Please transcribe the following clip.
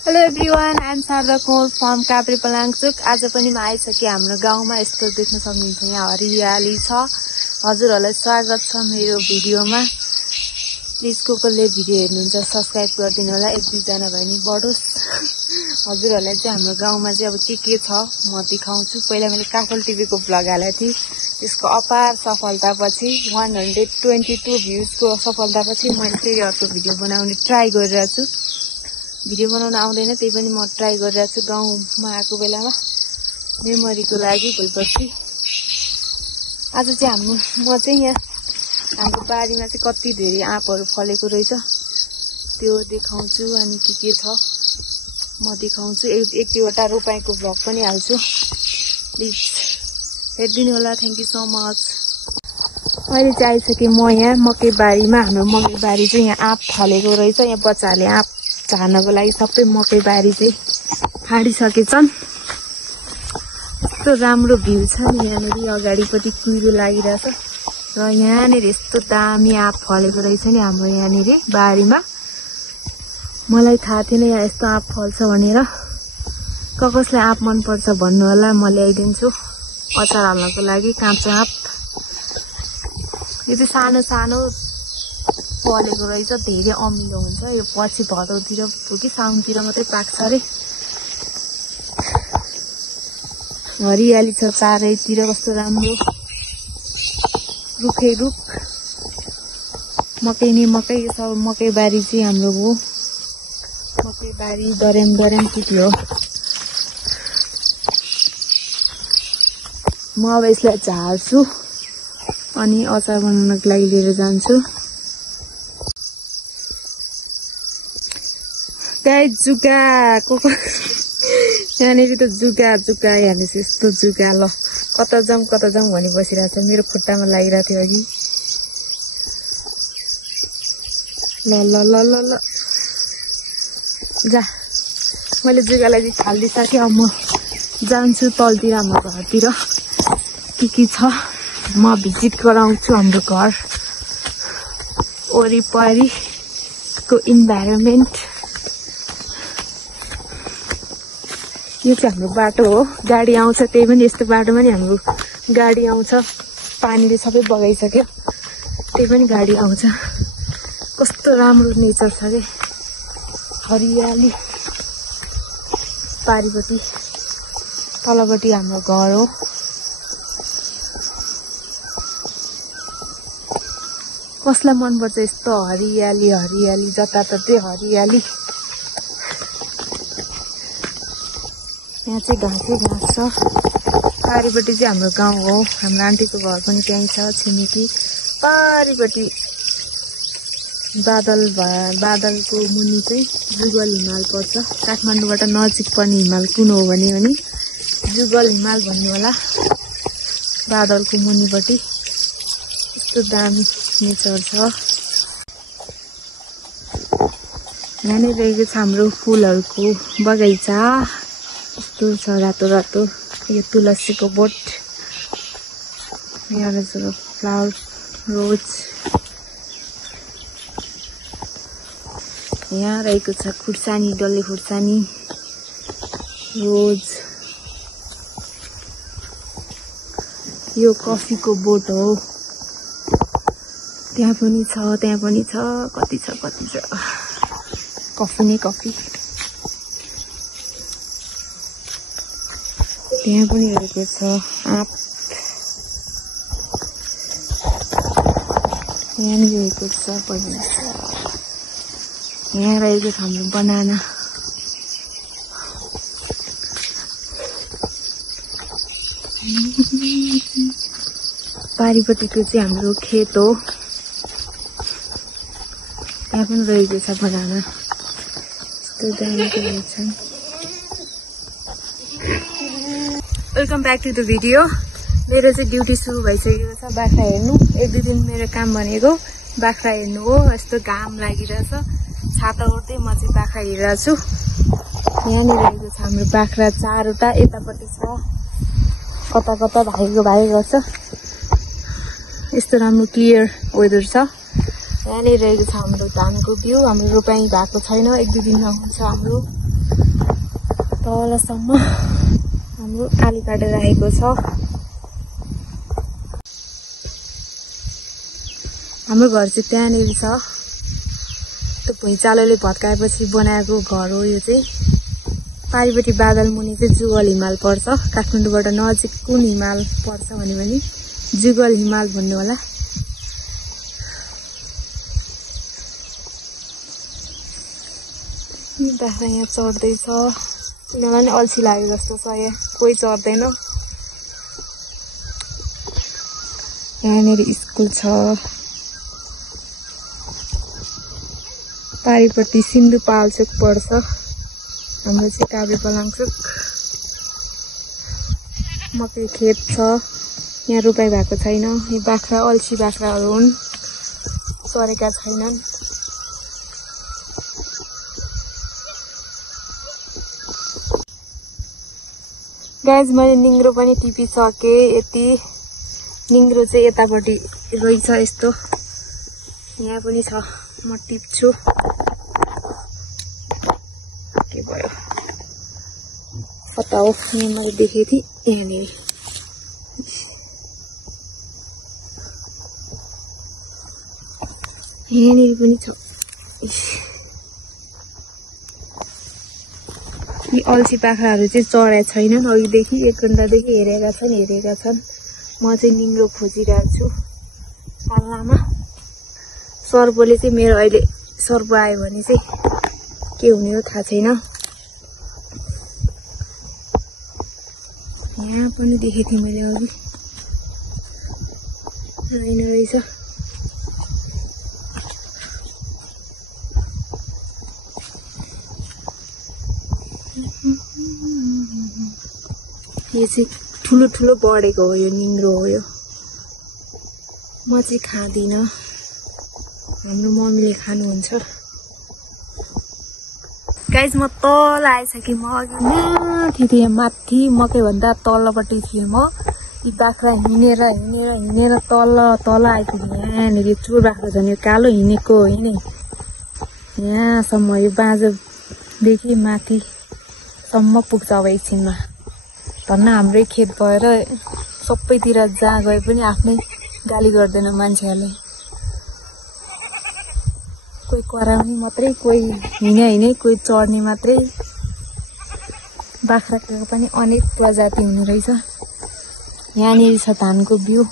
Hello everyone, I am Sharda Kol from Kavre Palanchok. आज पनि म आइसकेँ हाम्रो गाउँमा। यस्तो देख्न सक्नुहुन्छ, यहाँ हरियाली छ। हजुरहरूलाई स्वागत छ मेरो भिडियोमा। प्लिज कसले भिडियो हेर्नुहुन्छ सब्स्क्राइब गरिदिनु होला, 1-2 जना भए नि बढोस्। हजुरहरूलाई चाहिँ हाम्रो गाउँमा चाहिँ अब के छ म देखाउँछु। पहिला मैले काफल टिभीको भ्लग हालेको थिएँ, त्यसको अपार सफलतापछि 122 भ्युजको सफलतापछि मैले फेरि अर्को भिडियो बनाउने ट्राई गरिरहेको छु। भिडियो बनाउन आउँदैन, त्यही पनि म ट्राई गरिरहेको छु। गाउँमा आएको बेलामा मेमोरीको लागि भोलिपर्सि। आज चाहिँ म चाहिँ यहाँ हाम्रो बारीमा चाहिँ कति धेरै आँपहरू फलेको रहेछ त्यो देखाउँछु। अनि के छ म देखाउँछु। एक दुईवटा रोपाईको भ्लग पनि हाल्छु, प्लिज हेरिदिनु होला। Thank you so much. अहिले चाहिँ आइसकेँ म यहाँ मकै बारीमा। हाम्रो मकै बारी चाहिँ यहाँ आँप फलेको रहेछ। यहाँ बच्चाहरूले आँप झार्नको लागि सबै मकै बारी चाहिँ फाडिसकेछन्। यस्तो राम्रो भ्यू छ नि यहाँनिर। अगाडिपट्टि कुहिरो लागिरहेछ र यहाँनिर यस्तो दामी आँप फलेको रहेछ नि हाम्रो यहाँनिर बारीमा। मलाई थाहा थिएन यहाँ यस्तो आँप फल्छ भनेर। कसलाई आँप मनपर्छ भन्नु होला, म ल्याइदिन्छु अचार हाल्नको लागि। काँचो आँप यो चाहिँ सानो सानो फलेको रहेछ, धेरै अमिलो हुन्छ। यो पछि भदौतिर कि साउनतिर मात्रै पाक्छ अरे। हरियाली छ चारैतिर, कस्तो राम्रो रुखै रुख। मकै नै मकै। यो सब मकै बारी चाहिँ हाम्रो हो। मकै बारी दरेम के हो। म अब यसलाई झार्छु अनि अचार बनाउनको लागि लिएर जान्छु। गाई जुगा यहाँनिर त जुगा यहाँनिर यस्तो जुगा। ल कता जाउँ भनी बसिरहेको छ। मेरो खुट्टामा लागिरहेको थियो अघि। ल ल ल ल ल जा, मैले जुगालाई चाहिँ थालिदिइसकेँ। अब म जान्छु तलतिर हाम्रो घरतिर के छ। म भिजिट गराउँछु हाम्रो घर वरिपरिको इन्भाइरोमेन्ट। यो चाहिँ हाम्रो बाटो हो, गाडी आउँछ। त्यही पनि यस्तो बाटोमा नि हाम्रो गाडी आउँछ। पानीले सबै बगाइसक्यो, त्यही पनि गाडी आउँछ। कस्तो राम्रो नेचर छ रे, हरियाली। पारिपट्टि तलपट्टि हाम्रो घर हो। कसलाई मनपर्छ यस्तो हरियाली जताततै हरियाली। यहाँ चाहिँ घाँसै घाँस छ। पारिपट्टि चाहिँ हाम्रो गाउँ हो। हाम्रो आन्टीको घर पनि त्यहीँ छ, छिमेकी। पारिपट्टि बादलको मुनि चाहिँ जुगल हिमाल पर्छ। काठमाडौँबाट नजिक पर्ने हिमाल कुन हो भने जुगल हिमाल भन्नु होला। बादलको मुनिपट्टि यस्तो दामी नेचर छ। यहाँनिर रहेको छ हाम्रो फुलहरूको बगैँचा। यस्तो छ रातो रातो। यो तुलसीको बोट, यहाँ रहेछ फ्लावर रोज। यहाँ रहेको छ खुर्सानी, डल्ले खुर्सानी, रोज। यो कफीको बोट हो। त्यहाँ पनि छ कति छ कफी नै कफी। त्यहाँ पनि रहेको छ आँप। यहाँ नि रहेको छ पनि। यहाँ रहेको छ हाम्रो बनाना। पारिपट्टिको चाहिँ हाम्रो खेत हो। त्यहाँ पनि रहेको छ बनाना। यस्तो दामीको रहेछ। Welcome back to the video. मेरो चाहिँ ड्युटी सुरु भइसकेको छ। बाख्रा हेर्नु। 1-2 दिन मेरो काम भनेको बाख्रा हेर्नु हो। यस्तो घाम लागिरहेछ, छाता ओर्दै म चाहिँ बाख्रा हेरिरहेको छु। यहाँनिर रहेको छ हाम्रो बाख्रा 4वटा। यतापट्टि छ, कता भागेको छ। यस्तो राम्रो क्लियर वेदर छ। यहाँनिर रहेको छ हाम्रो धानको बिउ। हाम्रो रोपाई भएको छैन, 1-2 दिनमा हुन्छ हाम्रो। तलसम्म हाम्रो आली काटेर राखेको छ। हाम्रो घर चाहिँ त्यहाँनिर छ। त्यो भुइँचालोले भत्काएपछि बनाएको घर हो यो चाहिँ। पारिपट्टि बादल मुनि चाहिँ जुगल हिमाल पर्छ। काठमाडौँबाट नजिक कुन हिमाल पर्छ भने जुगल हिमाल भन्नु होला। बाख्रा यहाँ चढ्दैछ। यिनीहरूलाई नि अल्छी लाग्यो जस्तो छ। यहाँ कोही चढ्दैन। यहाँनिर स्कुल छ। पारिपट्टि सिन्धुपाल्चोक पर्छ। हाम्रो चाहिँ काभ्रेपलाञ्चोक। मकै खेत छ। यहाँ रोपाइ भएको छैन। यो बाख्रा अल्छी बाख्राहरू हुन्, चरेका छैनन्। गाइज मैले निङ्ग्रो पनि टिपिसकेँ। यति निङ्ग्रो चाहिँ यतापट्टि रहेछ यस्तो। यहाँ पनि छ। म टिप्छु। के भयो कता हो? यहाँ मैले देखेको थिएँ। यहाँनिर यहाँनिर पनि छ। यी अल्छी बाख्राहरू चाहिँ चढाएको छैनन्। अघिदेखि 1 घण्टादेखि हेरेका छन्। म चाहिँ निङ्ग्रो खोजिरहेको छु पल्लामा। सर्पले चाहिँ मेरो अहिले सर्प आयो भने चाहिँ के हुने हो थाहा छैन। यहाँ पनि देखेको थिएँ मैले अघि। आइन रहेछ। यो चाहिँ ठुलो ठुलो बढेको हो। यो निङ्ग्रो हो। यो म चाहिँ खाँदिनँ। हाम्रो मम्मीले खानुहुन्छ। गाइज म तल आइसकेँ। म अघि माथि थिएँ। माथि मकैभन्दा तलपट्टि थिएँ म। यी बाख्रा हिँडेर तल आइपुगेँ। यहाँनिर चुर बाख्रा छन्। यो कालो हिँडेको हो नि। यहाँसम्म यो बाँझोदेखि माथिसम्म पुग्छ अब एकछिनमा। धन्न हाम्रै खेत भएर सबैतिर जहाँ गए पनि आफ्नै गाली गर्दैन मान्छेहरूले। कोही कराउने मात्रै, कोही हिँडे, कोही चढ्ने मात्रै। बाख्राको पनि अनेक प्रजाति हुने रहेछ। यहाँनिर छ धानको बिउ।